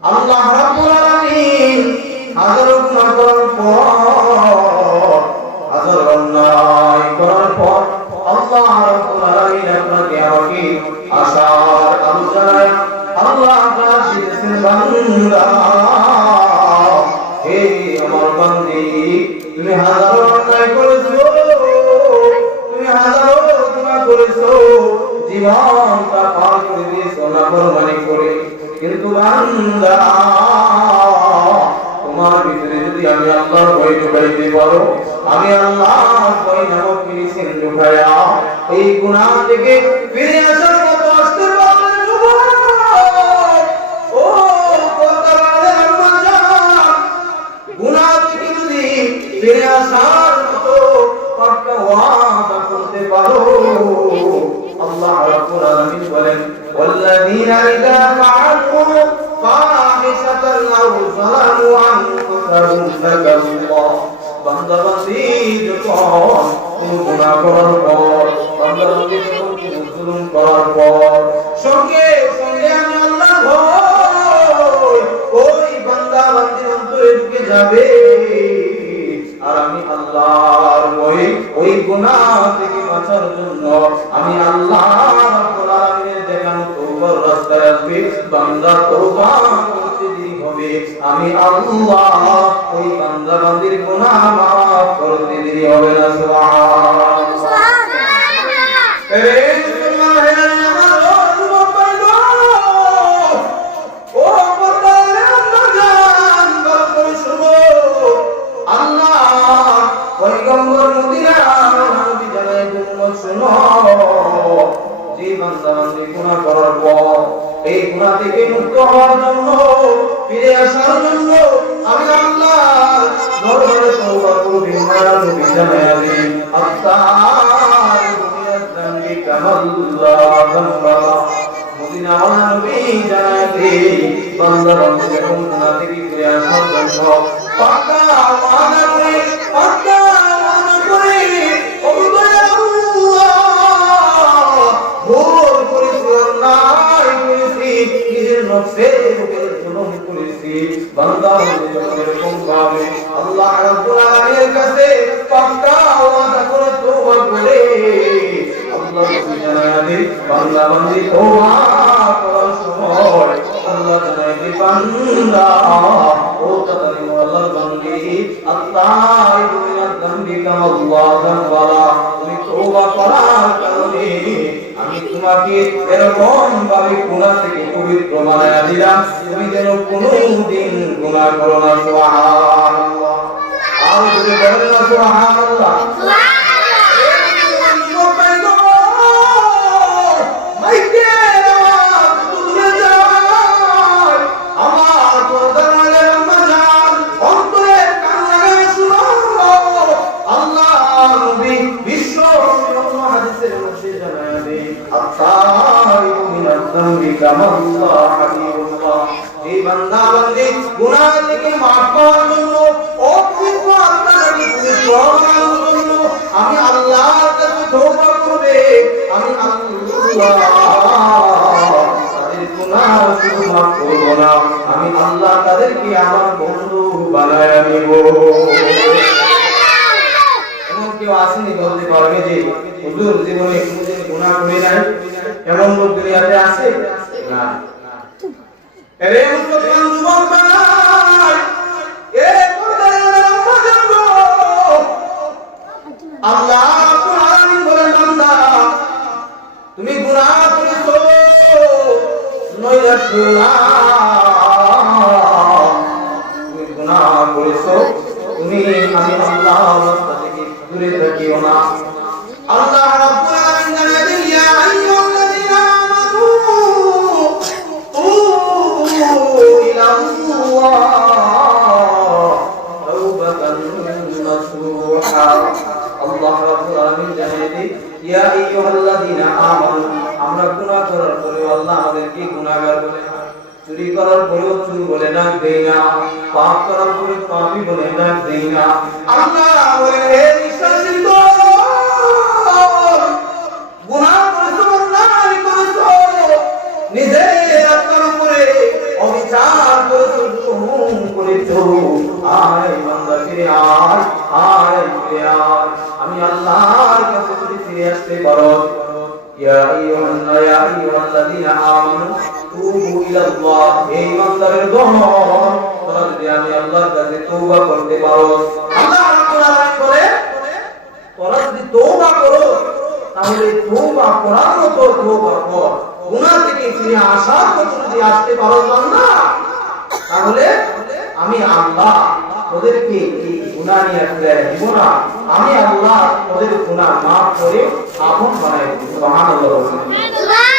আল্লাহ রাব্বুল আলামিন হাজারো গুনাহ করার পর, হাজারো অন্যায় করার পর আল্লাহ রাব্বুল আলামিন আপনাকে আমাকে আশার আলো জানায় আল্লাহ তাআলা দিয়েছেন, বান্দা হে আমার বান্দি, তুমি হাজারো অন্যায় করেছো, তুমি হাজারো গুনাহ করেছো, জীবনটা পার করে দিয়েছো নাফরমানি করে, কিন্তু বান্দা তোমার ভিতরে যদি আমি আল্লাহর ভয় ঢুকাইতে পারো, আমি আল্লাহর ভয় নামক মেডিসিন ঢুকায়া এই গুনাহ থেকে ফিরে আসার মতো আসতে পারলে যুবক, ও পর্দার আম্মা জান, গুনাহ থেকে যদি ফিরে আসার মতো পাক্কা ওয়াদা করতে পারো, আল্লাহ রাব্বুল আলামিন বলেন, والذين إذا فعلوا فاحشة أو ظلموا أنفسهم ذكروا الله বান্দা বান্দি যখন কোন গুনাহ করার পর, বান্দা বান্দি যখন কোন জুলুম করার পর সঙ্গে সঙ্গে আমি আল্লাহর ভয় ওই বান্দা বান্দির অন্তরে ঢুকে যাবে, আর আমি আল্লাহর ভয় ওই গুনাহ থেকে বাঁচার জন্য আমি আল্লাহ রাব্বুল আলামিনের দেখানো তওবার রাস্তায় আসবে, বান্দা তওবা করতে দেরি হবে, আমি আল্লাহ ওই বান্দা বান্দির গুনাহ মাফ করতে দেরি হবে না। সুবহানাল্লাহ। এই গুনাহ থেকে মুক্ত হওয়ার জন্য, ফিরে আসার জন্য আমি আল্লাহ দরবারে তওবা করি, মায়া নবী জানায়া দেন, আত্তাইবু মিনাজ যামবি কামাল্লা যামবা, মদিনা ওয়ালা নবী জানায়া দেন, বান্দা বান্দা যখন গুনাহ থেকে ফিরে আসার জন্য পাক্কা ওয়াদা করে, পাক্কা ওয়াদা করে, ও আল্লাহ ভুল করেছি, অন্যায় করেছি, নিজের নফসের উপরে জুলুম করেছি, বান্দা বান্দা যখন এরকম ভাবে আল্লাহ রাব্বুল আলামিনের কাছে পাক্কা ওয়াদা করে তওবা করে, আল্লাহ জানায়া দেন, বান্দা বান্দি তওবা করার সময় আল্লাহ জানায়া দেন, বান্দা ও তাড়াতাড়ি আল্লাহর বান্দি, আত্তাইবু মিনাজ যামবি কামাল্লা যামবা, তুমি তওবা করার কারণে আমি তোমাকে এরকম ভাবে গুনাহ থেকে পবিত্র বানায়া দিলাম, তুমি যেন কোনোদিন গুনাহ করো না। সুবহানাল্লাহ। আর যদি বলেন না সুবহানাল্লাহ, এই বান্দা বান্দি গুনাহ থেকে মাফ পাওয়ার জন্য, অপবিত্র আত্মাকে পবিত্র করার জন্য আমি আল্লাহর কাছে তওবা করবে, আমি আল্লাহ তাদের গুনাহ শুধু মাফ করব না, আমি আল্লাহ তাদেরকে আমার বন্ধু বানায়া নিব। এমন কেউ আসেনি বলতে পারবে যে হুজুর জীবনে কোনোদিন গুনাহ করি নাই, এমন লোক দুনিয়াতে আছে না। এরে মুসলমান যুবক ভাই, এ পর্দার আম্মা জান গো, আল্লাহ রাব্বুল আলামিন বলেন, বান্দা তুমি গুনাহ করেছো, নৈরাশ্য না, তুমি গুনাহ করেছো, তুমি আমি আল্লাহর রাস্তা থেকে দূরে থাকিও না। আল্লাহ রাব্বুল আলামিন জানালেন, ইয়া আইয়ুহাল্লাযীনা আমানু ইলা আল্লাহ তাওবাতান নাসুহা। আল্লাহ রাব্বুল আলামিন জানালেন, ইয়া আইয়ুহাল্লাযীনা আমানু, আমরা গুনাহ করার পরেও আল্লাহ আমাদেরকে গুনাহগার বলে না, চুরি করার পরেও চুর বলে না, দেই না, পাপ করার পরে পাপী বলে না, দেই না। আল্লাহ বলে, হে বিশ্বাসী লোক, গুনাহ করেছো, অন্যায় করেছো, নিজের আত্মার উপরে অবিচার মৃত্যু আয় বান্দা ফিরে আয় আয় ফিরে আয় আমি আল্লাহর কাছে যদি ফিরে আসতে পারো ইয়া আইয়ুহাল্লাযীনা আমানু তুবু ইলাল্লাহ এই বান্দার দোয়া তোমরা যদি আমি আল্লাহর কাছে তওবা করতে পারো আল্লাহ রাব্বুল আলামিন বলে তোমরা যদি তওবা করো তাহলে তওবা করার মতো তওবা কর গুনাহ থেকে ফিরে আসার মতো যদি আসতে পারো না তাহলে আমি আল্লাহ ওদেরকে এই গুনাহ নিয়ে ফেলে দিব না আমি আল্লাহ ওদের গুনাহ maaf করে আপন বানাই দেব সুবহানাল্লাহ সুবহানাল্লাহ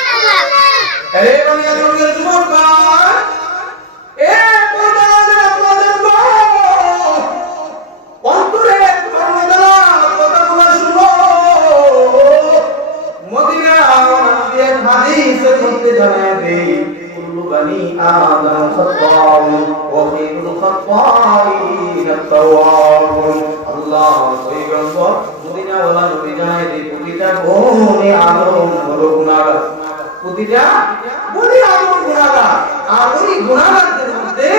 এই দুনিয়ার লোকের যুবক ভাই এ পরমাদের আপনাদের অন্তরে পরমাদের কথাগুলো শুনো মদিনা নবীর হাদিসের মধ্যে জানায় দেই কুল্লু বানি আদম খাত্তাউন ওয়া খায়রুল খাত্তাইন আত-তাওয়াবুন আল্লাহ পয়গম্বর মদিনা ওয়ালা নবী জানায় দেই প্রতিটা বনি আদম বড় গুনাহগার প্রতিটা বনি আদম গুনাহগার আর ওই গুনাহগারদের মধ্যে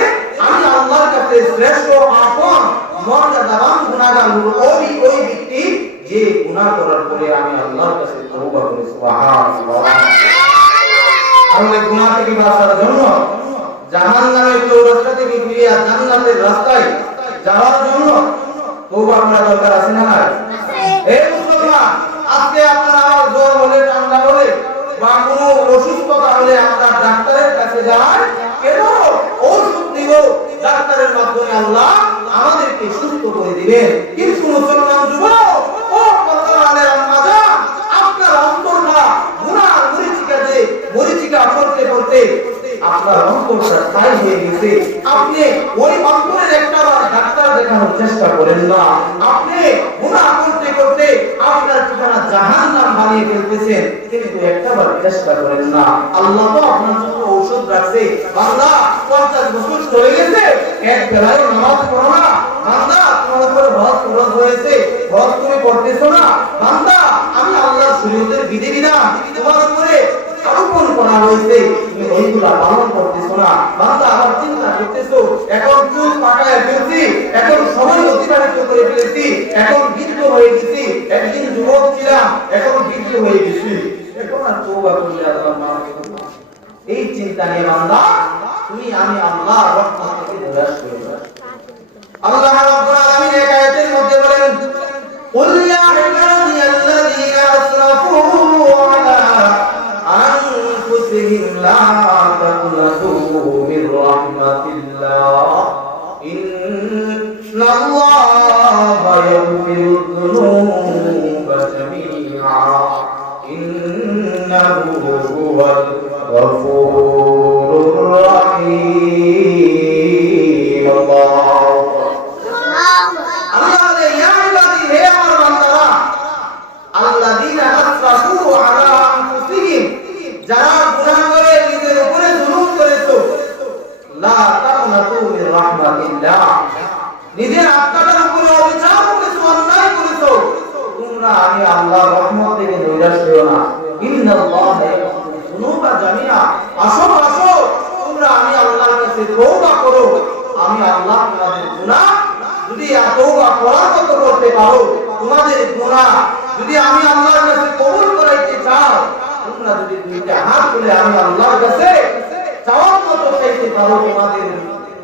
আমি আল্লাহর কাছে শ্রেষ্ঠ আপন মর্যাদাবান গুনাহগার ওই ব্যক্তি যে গুনাহ করার পরে আমি আল্লাহর কাছে তওবা করি সুবহানাল্লাহ আমরা গুনাহ থেকে বাঁচার জন্য জাহান্নামের চৌরাস্তা থেকে ফিরে জান্নাতের রাস্তায় যাওয়ার জন্য তওবা করা দরকার আছে না নাই এই মুসলমান আজকে আপনারা জ্বর হলে ঠান্ডা হলে বা কোনো অসুস্থতা হলে আমরা ডাক্তারের কাছে যাই কেন ওষুধ দিব ডাক্তারের মাধ্যমে আল্লাহ আমাদেরকে সুস্থ করে দিবেন কিন্তু মুসলমান যুবক ও পর্দার আম্মা জান আপনার অন্তরটা গুনাহ মরিচিকা করতে করতে আপনার অন্তরটা ছাই হয়ে গেছে আপনি ওই অন্তরের একটাবার ডাক্তার দেখানোর চেষ্টা করেন না আপনি গুনাহ করতে করতে আপনার ঠিকানা জাহান্নাম বানিয়ে ফেলতেছেন কিন্তু একটাবার চেষ্টা করেন না আল্লাহ তো আপনার জন্য ঔষধ রাখছে বান্দা 50 বছর চলে গেছে এক বেলায় নামাজ পড়ো না বান্দা তোমার উপর হজ ফরজ হয়েছে হজ তুমি পড়তেছো না বান্দা আমি আল্লাহর শরীয়তের বিধিবিধান তোমার উপরে আরোপণ করা হয়েছে তুমি ওইগুলা পালন করতেছো না বান্দা আবার চিন্তা করতেছো এখন চুল পাকায় ফেলছি এখন সময় অতিবাহিত করে ফেলেছি এখন বৃদ্ধ হয়ে গেছি একদিন যুবক ছিলাম এখন বৃদ্ধ হয়ে গেছি এখন আর তওবা করলে আল্লাহ মাফ করবে এই চিন্তা নিয়ে বান্দা তুমি আমি আল্লাহর রহমত থেকে নিরাশ করবে আল্লাহ রাব্বুল আলামিন এই আয়াতের মধ্যে বলেন কুল ইয়া ইবাদিয়াল্লাযীনা আসরাফু আলা أنفسهم لا تقنطوا من رحمة الله إن الله يغفر الذنوب جميعا إنه هو الغفور الرحيم الله يا عبادي هي أمر الذين أسرفوا على যারা গুনাহ করে নিজের উপরে জুলুম করেছো লা তাকনাতু মির রাহমাতিল্লাহ নিজের আত্মার উপরে অবিচার করেছো অন্যায় করেছো তোমরা আমি আল্লাহর রহমত থেকে নিরাশ হও না ইন্নাল্লাহ ইয়াগফিরু যুনুবা জামিআ আসো তোমরা আমি আল্লাহর কাছে তওবা করো আমি আল্লাহ তোমাদের গুনাহ যদি তওবা করার মতো করতে পারো তোমাদের গুনাহ যদি আমি আল্লাহর কাছে কবুল করাইতে চাও তোমরা যদি দুইটা হাত তুলে আমি আল্লাহর কাছে চাওয়ার মতো চাইতে পারো তোমাদের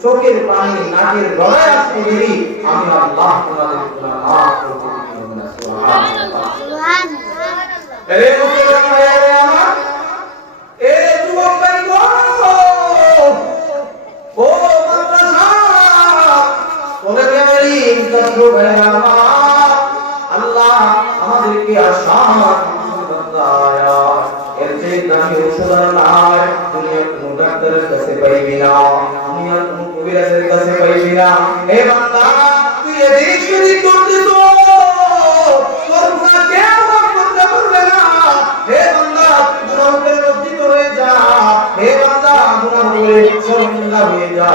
চোখের পানি নাকের গড়ায় আসতে দেরি আমি আল্লাহ তোমাদের গুনাহ maaf করতে দিব না সুবহানাল্লাহ সুবহানাল্লাহ এরে মুসলমান ভাইরা আমার এ যুবক ভাই ও মাদ্রাসা ওরে মেরি ইনকাসু ভাইরা আমার আল্লাহ আমাদেরকে আশাত বান্দায়া এর যে দামি ঔষধ নাই দুনিয়ার কোন ডাক্তারের কাছে পাইবি না দুনিয়ার কোন কবিরাজের কাছে পাইবি না হে বান্দা তুই এদিক সেদিক করতেছ তোর গুনাহ কেউ মাফ করতে পারবে না হে বান্দা তুই গুনাহের লজ্জিত হয়ে যা হে বান্দা গুনাহ করে শর্মিন্দা হয়ে যা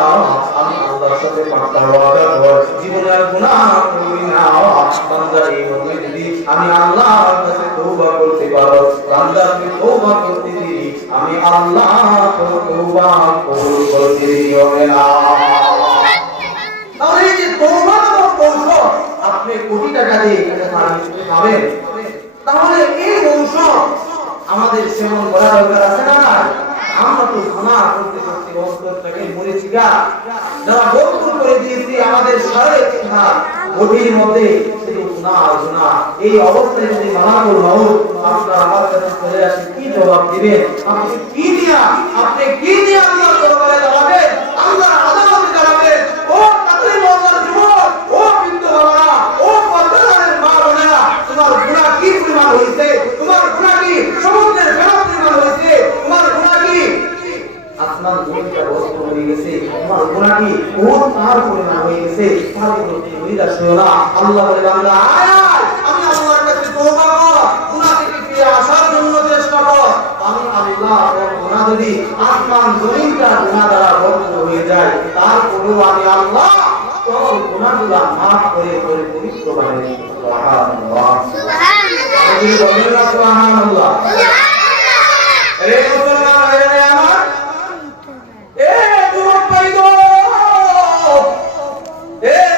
আমি আল্লাহর সাথে পাক্কা ওয়াদা কর জীবনে আর গুনাহ করবি না বান্দা এই যদি আমি আল্লাহর কাছে তওবা করতে পারো বান্দা তুই তওবা করতে দিবি আমি আল্লাহ তোর তওবা কবুল করতে দিও না দিয়ে এখানে পাবেন, তাহলে এই ঔষধ আমাদের সেবন করা দরকার আছে না? আমরা তো গুনাহ করতে করতে অন্তরটাকে মরিচিকা যারা বন্ধ করে দিয়েছি, আমাদের শারীরিক চিন্তা গভীর মধ্যে শুধু গুনাহ। এই অবস্থায় যদি মালাকুল মাউত আপনার আমার কাছে চলে আসে, কি জবাব দিবেন? আপনি কি নিয়ে আল্লাহর দরবারে দাঁড়াবেন, আল্লাহর আদালতে দাঁড়াবেন? ও কাতরি মোহাম্মদ যুবক, ও বিন্দু বাবা, ও পদ্মার মা বোনেরা, তোমার গুনাহ কি পরিমাণ হয়েছে? তোমার গুনাহ কি সমুদ্রের ফেনা পরিমাণ হয়েছে? তোমার গুনাহ কি আসমান জমিনটা বস্তু হয়ে গেছে? তোমার গুনাহ কি বহুত পাহাড় পরিমাণ হয়ে গেছে? তাহলে তুমি নিরাশ হও না। আল্লাহ বলে, বান্দা আয়, আমি আল্লাহর কাছে তওবা কর, গুনাহ থেকে ফিরে আসার জন্য চেষ্টা কর। আমি আল্লাহ তোর গুনাহ যদি আসমান জমিনটা গুনাহ দ্বারা বন্ধ হয়ে যায়, তারপরেও আমি আল্লাহ তোর গুনাহগুলো মাফ করে করে পবিত্র বানিয়ে দেব। সুবহানাল্লাহ, সুবহানাল্লাহ, সুবহানাল্লাহ। এই মুসলমান ভাইরা আমার, যুবক ভাইগো,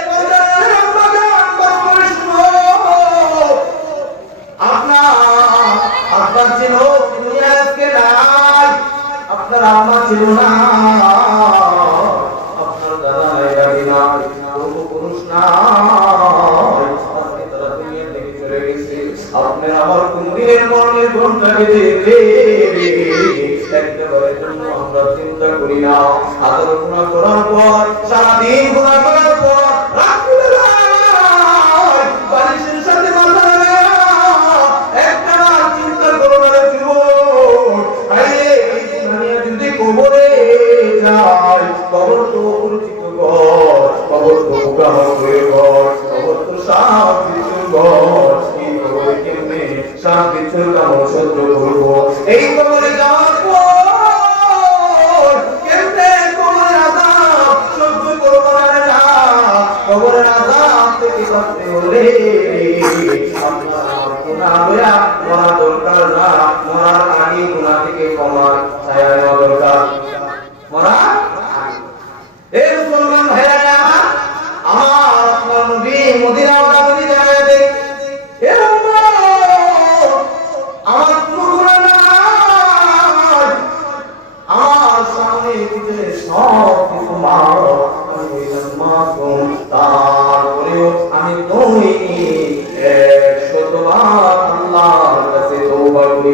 পর্দার আম্মা জান, বাবা শুনো, আপনার ছিল দুনিয়া আজকে নাই, আপনার আম্মা ছিল না, আপনার দাদা নাই, দাদি নাই, কোনো পুরুষ নাই, আজকে তারা দুনিয়া থেকে চলে গেছে। আপনার আমার কোনদিনের মনের ঘন্টা বেজে একবারের জন্য আমরা চিন্তা করি না। আদর গুনাহ করার পর, সারাদিন গুনাহ করার পর, রাত্রিবেলায় বালিশের সাথে মাথা একটা চিন্তা করো না যুবক, আরে এই দুনিয়া যদি কবরে যায়, কবর তো পরিচিত ঘর, কবর তো মুখামুখ হয়ে ঘর, কবর তো সাপ বিচ্ছুর ঘর, এই কবরে কেমনে সাপ বিচ্ছুর কামড় সহ্য করবো? এই কবরে যাওয়ার পর কেমনে কবরের আযাব সহ্য করবো না? কবরের আযাব থেকে বাঁচতে হলে আপনার গুনাহ লয়া মরা দরকার না, মরার আগে গুনাহ থেকে ক্ষমার ছায়া নেওয়া দরকার। মরা এই মুসলমান ভাইরা আমার, আপনার নবী মদিনা নগরী জানায় দেয়, এ উম্মত, আমার কোনো গুনাহ নাই, আমার সামনে পিছনে সব কিছু মাফ, আমি হইলাম মাসুম, তারপরেও আমি দৈনিক 100 বার আল্লাহর কাছে তওবা করি।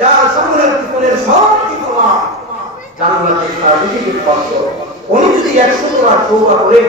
যার সামনের পিছনের সব কিছু মাফ, জান্নাতের সার্টিফিকেট পাচ্ছ। উনি যদি 100 বার তওবা করেন,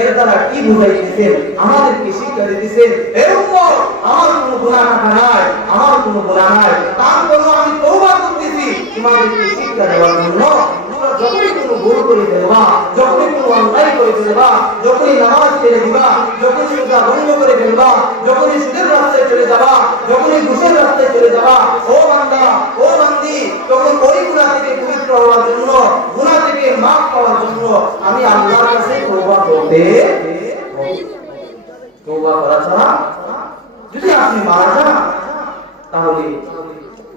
এর দ্বারা কি বুঝাইতেছেন? আমাদেরকে শিক্ষা দিতেছেন, হে উম্মত, আমার কোনো গুনাহ নাই, আমার কোনো গুনাহ নাই, তারপরেও আমি তওবা করতেছি তোমাদেরকে শিক্ষা দেওয়ার জন্য। তোমরা যখনই কোনো ভুল করে ফেলবা, যখনই কোনো অন্যায় করে ফেলবা, যখনই নামাজ ছেড়ে দিবা, যখনই রোজা ভঙ্গ করে ফেলবা, যখনই সুদের রাস্তায় চলে যাবা, যখনই ঘুষের রাস্তায় চলে যাবা, ও বান্দা, ও বান্দি, তখন ওই গুনাহ থেকে পবিত্র হওয়ার জন্য, গুনাহ থেকে মাফ পাওয়ার জন্য আমি আল্লাহর কাছে তওবা করতে হবে। তওবা করা ছাড়া যদি আপনি মারা যান, তাহলে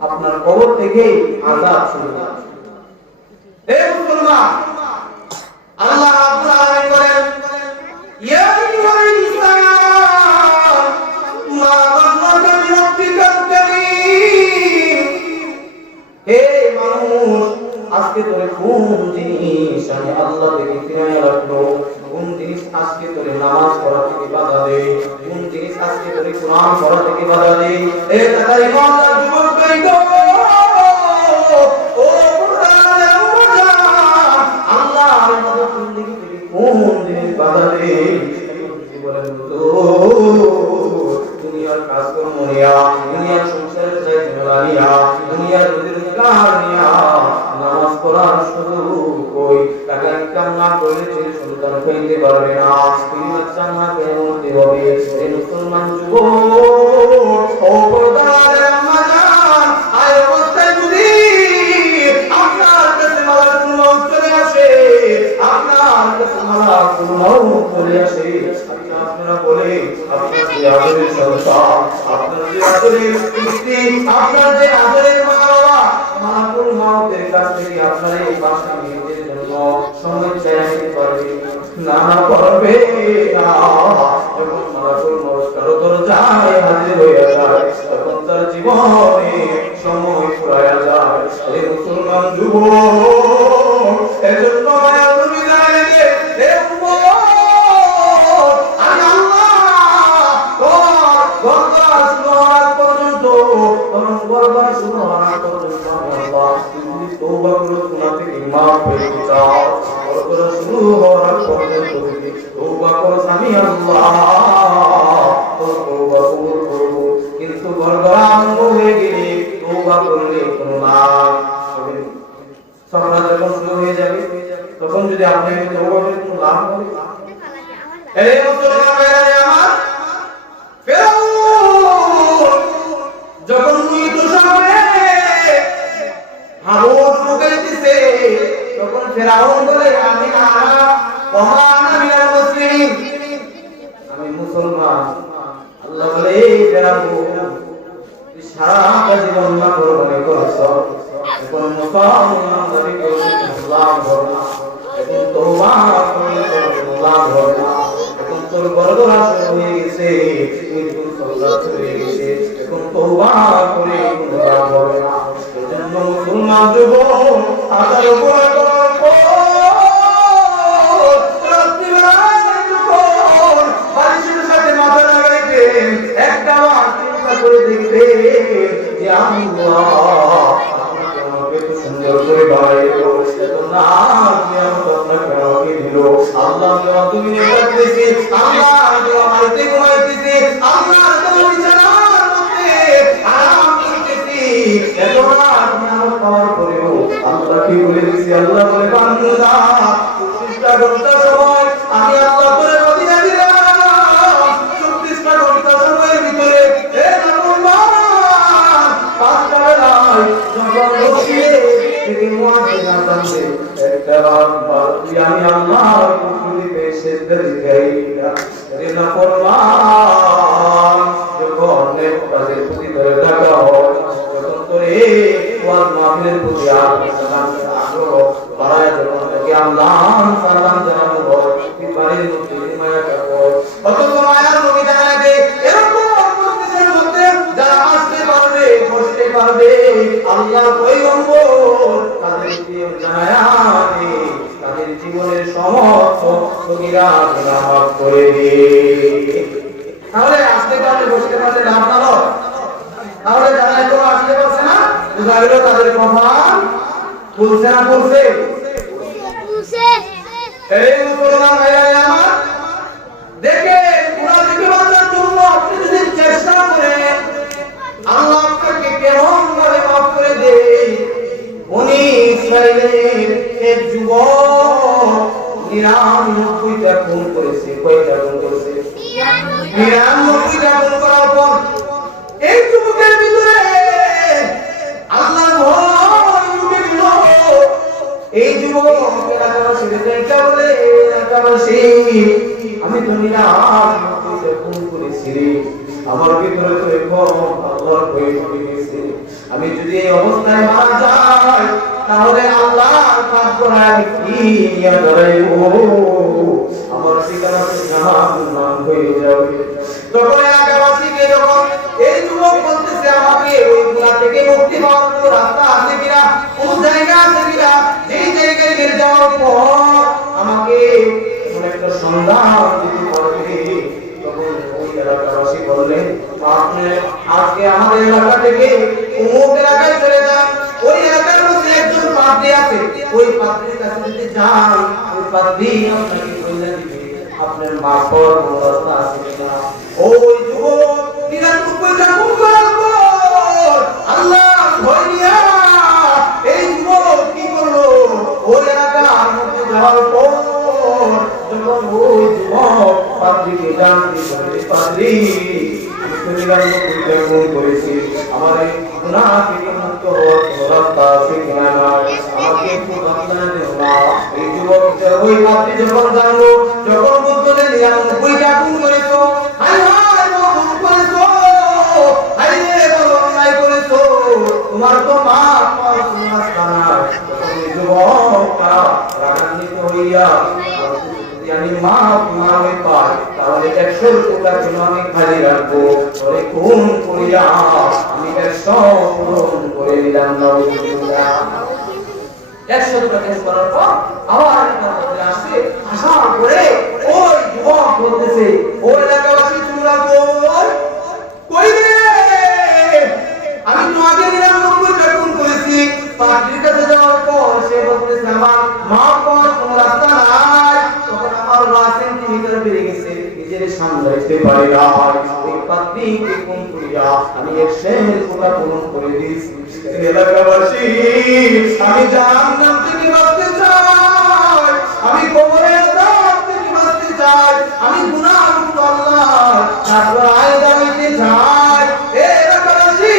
আপনার কবর থেকে আযাব শুরু হবে। এই মুসলমান, আল্লাহ রাব্বুল আলামিন বলেন, ইয়া আইয়ুহাল ইনসান মা গাররাকা বিরাব্বিকাল কারীম, হে মানুষ, আজকে তোরে কোন জিনিস আমি আল্লাহ থেকে ফিরাইয়া রাখলো? কোন জিনিস আজকে তোরে নামাজ পড়া থেকে বাধা দেয়? কোন জিনিস আজকে তোরে কোরআন পড়া থেকে বাধা দেয়? এ তাকাই মাওলার যুবক ভাইগো, ও কুরআনের আম্মা, আল্লাহর ইবাদত বন্দেগী থেকে কোন জিনিস বাধা দেয়? বলেন তো, দুনিয়ার কাজকর্ম নিয়া, দুনিয়ার সংসারের দায়িত্ব নিয়া, দুনিয়ার রোজগার নিয়া নামাজ পড়ার সুযোগ কই? টাকা ইনকাম না করলে ছেলে সন্তান খাইতে পারবে না, স্ত্রী বাচ্চা না খেতে হবে। এই মুসলমান যুবক, ও পর্দার আম্মা জান, এই অবস্থায় যদি আপনার কাছে মালাকুল মউত চলে আসে, আপনার কাছে মালাকুল মউত চলে আসে, আপনারা বলে আপনার যে আদরের সন্তান, আপনার যে আদরের স্ত্রী, আপনার যে আদরের মা বাবা, মালাকুল মউতের কাছ থেকে আপনার এই বাসা নিয়ে জন্য সময় চাইতে পারবে না পারবে না। যখন মালাকুল মউত কারো দরজায় হাজির হয়ে যায়, তখন তার জীবনে সময় ফুরায়া যায়। এই মুসলমান যুবক, এজন্য মায়ার নবী জানালেন, হে উম্মত, আমি আল্লাহ তোমার গর্দান শুরু হওয়ার পর্যন্ত, তোমার গর্দান শুরু হওয়ার পর্যন্ত আল্লাহ তুমি তওবা করে গুনাহ থেকে মাফ করে দাও। গর্দান শুরু হওয়ার পর্যন্ত তুমি তওবা করো, আমি আল্লাহ তওবা করব। কিন্তু গর্দান আরম্ভ হয়ে গেলে তওবা করলে কোনো লাভ হবে না। সফর যখন শুরু হয়ে যাবে, তখন যদি আপনি তওবা করেন কোনো লাভ হবে না। এই মুসলমান ভাইরা আমার, ফেরাউন যখন মৃত্যু সামনে হাবুড মুগাইতেছে, তখন ফেরাউন বলে, আমি মুসলমান। আল্লাহ বলে, ফেরাউন তুই সারা জীবন না কুরবানি করছ, এখন মুসলমান দাবি করছিস, লাভ হবে না। এখন তওবা করলে তোর লাভ হবে না। এখন তোর গর্দন শুরু হয়ে গেছে, মৃত্যুর সংবাদ হয়ে গেছে, এখন তওবা করে কোনো লাভ হবে না। এজন্য মুসলমান যুবক, আল্লাহর উপর করার পর রাত্রিবেলায় যখন বালিশের সাথে মাথা লাগাইবে, একটা বার চিন্তা করে দেখবে যে আল্লাহ আমাকে তো সুন্দর করে বানাইলো, এত নাম নিয়ামত আপনাকে আমাকে দিল। আল্লাহ তুমি দেখতেছি, আল্লাহ ঘুমাইতে ঘুমাইতেছি, আল্লাহ বিছানার মধ্যে আরাম করতেছি, এত নাম নিয়ামত পাওয়ার পরেও আল্লাহ কি বলে দিছি? আল্লাহ বলে, বান্দা 24টা ঘন্টা সময় আমি আল্লাহ করে মদিনা দিলাম। 24টা ঘন্টা সময়ের ভিতরে হে নাফরমান, 5টা বেলায় যখন বসিয়ে থেকে মুয়াজ্জিন আযান দেয়, একটা বার তুই আমি আল্লাহর কুরবানিতে সেজদা দিই না। হে নাফরমান, যখন নেক কাজের প্রতি ধরে থাকা হয়, যখন তোরে ওয়াজ মাহফিলের প্রতি আগ্রহ বাড়ায়, যখন তাকে আল্লাহ সালাম জানানো হয়, তুই বাড়ির মধ্যে মায়া করো। অথচ মায়ার নবী জানাতে এরকম মজলিসের মধ্যে যারা আসতে পারবে, বসতে পারবে, আল্লাহ পয়গম্বর তাদেরকে জানায় তাদের জীবনের সমস্ত সগীরা গুনাহ মাফ করে দিয়ে। তাহলে আসতে পারলে, বসতে পারলে লাভ না হলো? তাহলে যারা এত আসতে পারছে না, বুঝা গেল তাদের কপাল খুলছে না খুলছে? এই মুসলমান ভাইরা আমার, দেখে গুনাহ থেকে বাঁচার জন্য আপনি যদি চেষ্টা করেন, আল্লাহ আপনাকে কেমন ভাবে মাফ করে দেয়। বনি ইসরাইলের এক যুবক 99টা খুন করেছে। কয়টা খুন করেছে? 99টা খুন করার পর এই যুবকের ভিতরে আল্লাহর ভয় ঢুকে গেল। এই যুবক এলাকাবাসীকে দেখে বলে, এলাকাবাসী, আমি তো 99টা খুন করেছি, আমার ভিতরে তো এখন আল্লাহর ভয় ঢুকে গেছে। আমি যদি এই অবস্থায় মারা যাই, তাহলে আল্লাহর কাজ করায় কি নিয়ে দাঁড়াইব? আমার ঠিকানা তো জাহান্নাম হয়ে যাবে। তখন এলাকাবাসীকে যখন এই যুবক বলতেছে, আমাকে ওই গুনাহ থেকে মুক্তি পাওয়ার কোনো রাস্তা আছে কিনা, কোন জায়গা আছে কিনা, যেই জায়গায় গিয়ে যাওয়ার পর আমাকে কোন একটা সন্ধান দিতে পারবে। তখন ওই এলাকাবাসী বললেন, আপনি আজকে আমাদের এলাকা থেকে অমুক এলাকায় চলে যান, ওই এলাকার মধ্যে একজন পাদ্রী আছে, ওই পাদ্রীর কাছে যদি যান, ওই পাদ্রী আপনাকে বলে দিবে আপনার মাফর রাস্তা আছে কিনা। ওই যুবক 99টা খুন করার পর আল্লাহ ভয় নিয়া এই যুবক কি করলো? ওই এলাকার মধ্যে যাওয়ার পর যখন ওই যুবক পাদ্রীকে জানতে পারে, পাদ্রী আমি 99টা খুন করেছি, আমার এই গুনাহ থেকে মুক্ত হওয়ার রাস্তা আছে কিনা, আমাকে একটু বাতলা দিও না। এই যুবক ওই পাদ্রী যখন জানলো, যখন বুঝলো 99টা খুন করেছো, হায় হায় খুন করেছো, হায় রে অন্যায় করেছো, তোমার তো মাফ পাওয়ার কোনো রাস্তা নাই। তখন এই যুবকটা রাগান্বিত হইয়া, আমি মাফ না হয়ে পায় তাহলে 100 টুকরা যেন আমি খালি রাখবো, ওরে খুন করিয়া আমি 100 পূরণ করে দিলাম। নাউজুবিল্লাহ। 100 টুকরা কেস করার পর আবার একটা আসে, আসার পরে ওই যুবক বলতেছে, ওই এলাকাবাসী তোমরা কই রে, আমি তো আগে 99টা খুন করেছি। পাদ্রীর কাছে যাওয়ার পর সে বলতেছে আমার মাফ করার কোনো রাস্তা নাই। তখন আমার 10 সেন্টিমিটার বেড়ে গেছে, নিজের সামলাইতে পারি না। ওই পাদ্রীকে খুন করিয়া আমি 100 কোটা পূরণ করে দিয়েছি। এলাকাবাসী আমি জাহান্নাম থেকে বাঁচতে চাই, আমি কবরের আযাব থেকে বাঁচতে চাই, আমি গুনাহমুক্ত আল্লাহর রায় দাঁড়াইতে চাই। এলাকাবাসী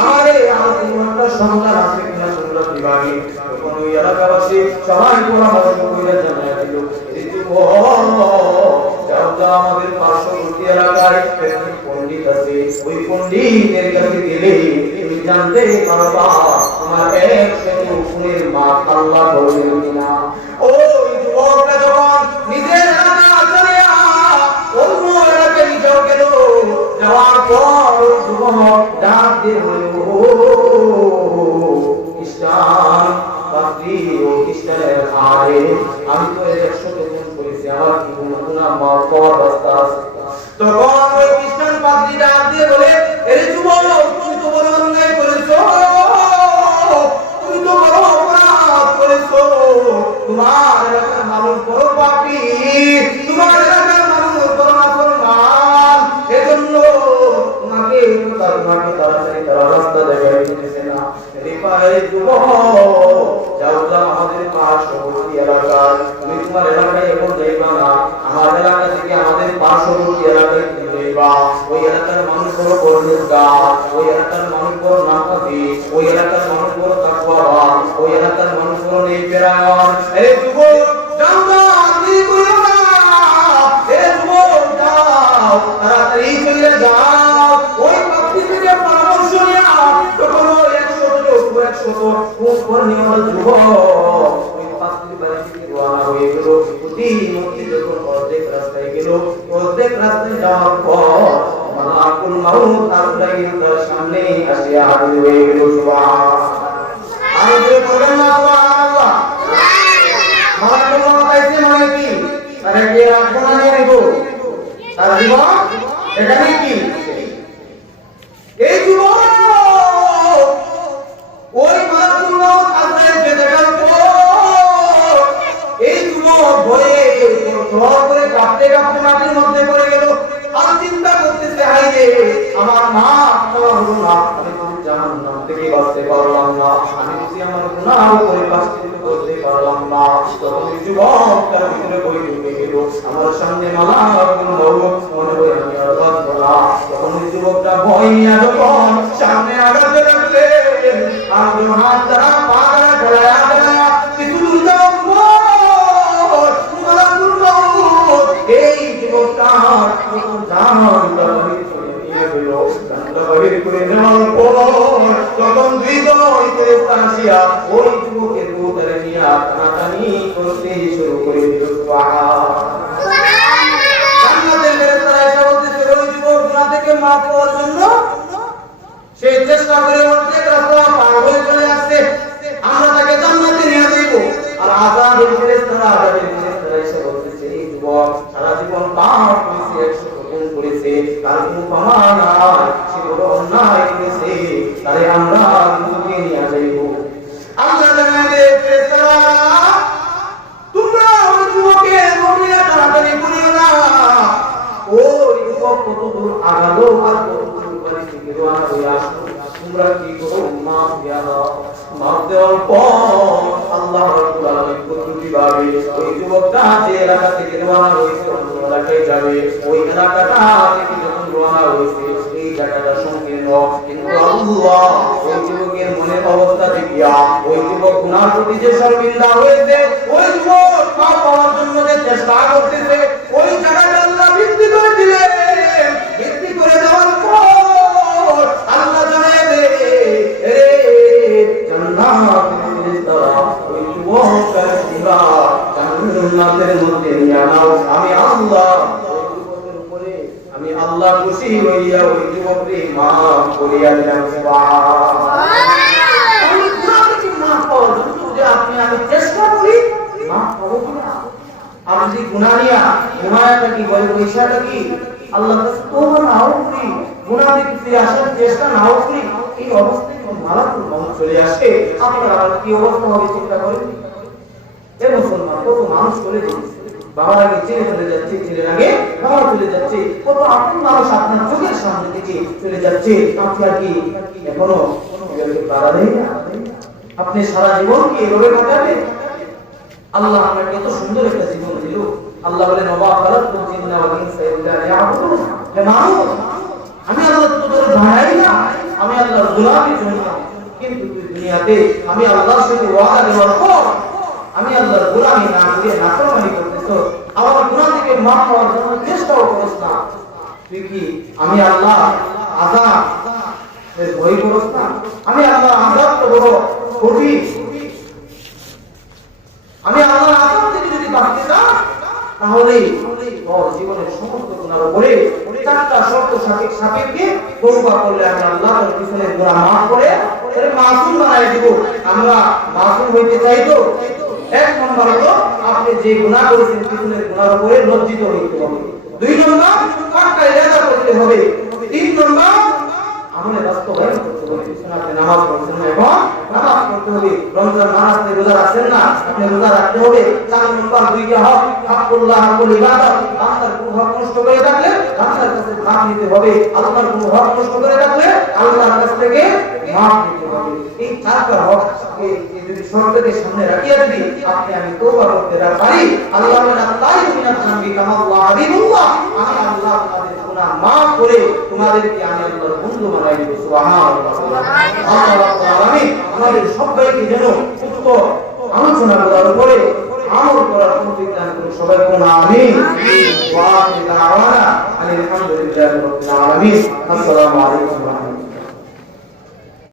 আমারে আমার একটা সন্তান আছে কিনা তোমরা দিবানি। তখন ওই এলাকাবাসী সবাই পরামর্শ করে জানাইয়া দিল, এই যাও যাও আমাদের পার্শ্ববর্তী এলাকায় পণ্ডিত আছে, ওই পণ্ডিতের কাছে গেলে তুমি জানতে পারবা তোমার 100 খুনের মাপ আল্লাহ করবেন কিনা। ওই যুবকটা যখন নিজের এলাকা ছাড়িয়া অন্য এলাকায় যাও গেল, যাওয়ার পর ওই যুবক ডাক দিয়ে বলল, খ্রিস্টান পাদ্রী ও খ্রিস্টানের আরে আমি তো 100 খুন করেছি, আমার কি গুনাহ মাফ করার রাস্তা আছে? তখন ওই খ্রিস্টান পাদ্রী ডাক দিয়ে বলে, এই যুবক তুমি তো বড় অন্যায় করেছো, তুমি তো বড় অপরাধ করেছো, তোমার এলাকার মানুষ বড় পাপী, তোমার এলাকার মানুষ বড় নাফরমান, এজন্য তোমাকে তাড়াতাড়ি তারা রাস্তা দেখাই দিতেছে না। এই যুবক যাও যাও আমাদের পার্শ্ববর্তী এলাকার, তুমি তোমার এলাকায় এখন যাইবা না, আমার এলাকা থেকে আমাদের পার্শ্ববর্তী এলাকায় যাইবা। ওই এলাকার মানুষ বড় পরহেজগার, ওই এলাকার মানুষ বড় নামাজি, ওই এলাকার মানুষ বড় তাকওয়াবান, ওই এলাকার মানুষ বড় নেককার। এই যুবক যাও যাও, দেরি করিও না, এই যুবক যাও তাড়াতাড়ি চলে যাও। ওই পাপী থেকে পরামর্শ নিয়া তখন ওই 100 নিয়মত যুবক ওই পাপীর বাড়ি থেকে রওনা হয়ে গেল। প্রতিমধ্যে যখন অর্ধেক রাস্তায় গেল, অর্ধেক রাস্তায় যাওয়ার পর মালাকুল মাউত আজরাইল তার সামনে আসিয়া হাজির হয়ে গেল। সুবহানাল্লাহ। আমি যে বলেন না সুবহানাল্লাহ। মালাকুল মাউত আইছে মানে কি? আরে কি রাখবো না নিয়ে নিব আর জীবন এখানে কি এই যুবক ওই মালাকুল মাউত আজরাইল কে দেখার পর এই যুবক ভয়ে জোর করে কাঁপতে কাঁপতে মাটির মধ্যে পড়ে গেল। আর চিন্তা করতেছে, হাই রে আমার মা হলো না, আমি তো জাহান্নাম থেকে বাঁচতে পারলাম না, আমি যদি আমার গুনাহ করে প্রায়শ্চিত্ত করতে পারলাম না। তখন ওই যুবক তার ভিতরে বই ঢুকে গেল, আমার সামনে মালাকুল মাউত মনে হয় আমি আর বাঁচব না। তখন ওই যুবকটা ভয় নিয়ে যখন সামনে আগাতে লাগলেন, আর হাত দ্বারা পা দ্বারা ঢালায়া ঢালায়া কিছু দূর যাওয়ার পর মালাকুল মাউত এই যুবকটা তখন হৃদয় করে আসিয়া ওই যুবকের বুকের নিয়ে টানাটানি করতে শুরু করে দিল। জান্নাতের ফেরেশতারা এসে বলতেছে, ওই যুবক গুনাহ থেকে মাফ পাওয়ার জন্য সে চেষ্টা করে অর্ধেক রাস্তা পার হয়ে চলে আসছে, আমরা তাকে জান্নাতে নিয়ে যাইব। আর আযাবের ফেরেশতারা এসে বলতেছে, এই যুবক সারা জীবন পাপ করেছে, 100 খুন করেছে, তার কোনো ক্ষমা নাই, সে বড় অন্যায় করেছে, তাই আমরা তাকে নিয়ে যাইব। আল্লাহ জানাবে, ফেরেশতারা তোমরা ওই যুবকের মমিনা তাড়াতাড়ি করিও না। ওই যুবক কত দূর আগালো আর কত দূর বাড়ি থেকে রওনা হয়ে আসলো, তোমরা কি করো, মাফ দিয়া দাও। মাফ দেওয়ার পর আল্লাহ রাব্বুল আলামিন প্রতিভাবে ওই যুবকটা যে এলাকা থেকে রওনা হয়েছে অন্য এলাকায় যাবে, ওই এলাকাটা থেকে যখন রওনা হয়েছে এই জায়গাটা সংকীর্ণ, কিন্তু আল্লাহ ওই যুবকের মনের অবস্থা দেখিয়া ওই যুবক গুনার প্রতি যে শর্মিন্দা হয়েছে, ওই যুবক পাপ পাওয়ার জন্য যে চেষ্টা করতেছে, ওই জায়গাটা আল্লাহ বৃদ্ধি করে দিলেন। বৃদ্ধি করে দেওয়ার পর আল্লাহ জানাবে, জান্নাত ওই যুবকের পুরা জান্নাতের মধ্যে নিয়ে নাও। আমি আল্লাহ আমি আল্লাহ খুশি হইয়া ওই যুবককে মাফ করিয়া দিলাম। আপনি আমি চেষ্টা করি মাফ করব না। আমি যদি গুনাহ নিয়া গুনাহটা কি বলে পয়সাটা কি আল্লাহর কাছে তওবা নাও করি, গুনাহ থেকে ফিরে আসার চেষ্টা নাও করি, এই অবস্থায় কোন মারাত্মক মত চলে আসে, আপনার আবার কি অবস্থা হবে চিন্তা করেন। এই মুসলমান কত মানুষ চলে যাচ্ছে, বাবার আগে ছেলে চলে যাচ্ছে, ছেলের আগে বাবা চলে যাচ্ছে, কত আপন মানুষ আপনার চোখের সামনে থেকে চলে যাচ্ছে, আপনি আর কি এখনো বাধা দেয় না? আপনি সারা জীবন কি এভাবে কাটাবেন? আল্লাহ আপনাকে এত সুন্দর একটা জীবন দিল। আল্লাহ বলেন ওয়া খালাকতুল জিন্না ওয়াল ইনসা ইল্লা লিয়াবুদুন। হে মানুষ, আমি আল্লাহ তোদের বানাই না, আমি আল্লাহর গোলামের জন্য। কিন্তু তুই দুনিয়াতে আমি আল্লাহর সাথে ওয়াদা দেওয়ার পর আমি আল্লাহর গোলামি না করে নাফরমানি করতেছ, আমার গুনাহ থেকে মাফ পাওয়ার জন্য চেষ্টাও করিস না। তুই কি আমি আল্লাহ আযাব এর ভয় করিস না? আমি আল্লাহ আযাব তো বড় কঠিন। আমি আল্লাহর আযাব থেকে যদি বাঁচতে চাই তাহলে তোর জীবনের সমস্ত গুনার উপরে চারটা শর্ত সাপেক্ষে তওবা করলে আমি আল্লাহর পিছনে গুনাহ মাফ করে এর মাসুম বানাই দিব। আমরা মাসুম হইতে চাই তো এক নম্বর হলো আপনি যে গুনাহ করেছেন পিছনের গুনার উপরে লজ্জিত হইতে হবে। দুই নম্বর পাক্কা ইরাদা করতে হবে। তিন নম্বর আমলে বাস্তবায়ন করতে হবে। আপনি নামাজ পড়ছেন না এবং নামাজ পড়তে হবে। রমজান মাস আপনি রোজা রাখছেন না, আপনি রোজা রাখতে হবে। 4 নম্বর দুইটা হক হাক্কুল্লাহ হাক্কুল ইবাদত। বান্দার কোনো হক নষ্ট করে থাকলে বান্দার কাছে মাফ নিতে হবে। আল্লাহর কোনো হক নষ্ট করে থাকলে আল্লাহর কাছ থেকে মাফ নিতে হবে। এই চারটা হক এই যদি শর্তকে সামনে রাখিয়া যদি আপনি আমি তওবা করতে পারি, আল্লাহ বলেন আল্লাহ মিনাত জানবি কামাল্লাহ হাবিবুল্লাহ, আমি আল্লাহ তোমাদের গুনাহ মাফ করে তোমাদেরকে আমি আল্লাহর বন্ধু বানাই দেব। সুবহানাল্লাহ। আল্লাহ রাব্বুল আলামিন আমাদের সবাইকে যেন উত্তম আলোচনা করার উপরে আমল করার তৌফিক দান করুন। সবাই বলুন আমিন। ওয়া আখিরু দাওয়ানা আলহামদুলিল্লাহি রাব্বিল আলামিন। আসসালামু আলাইকুম।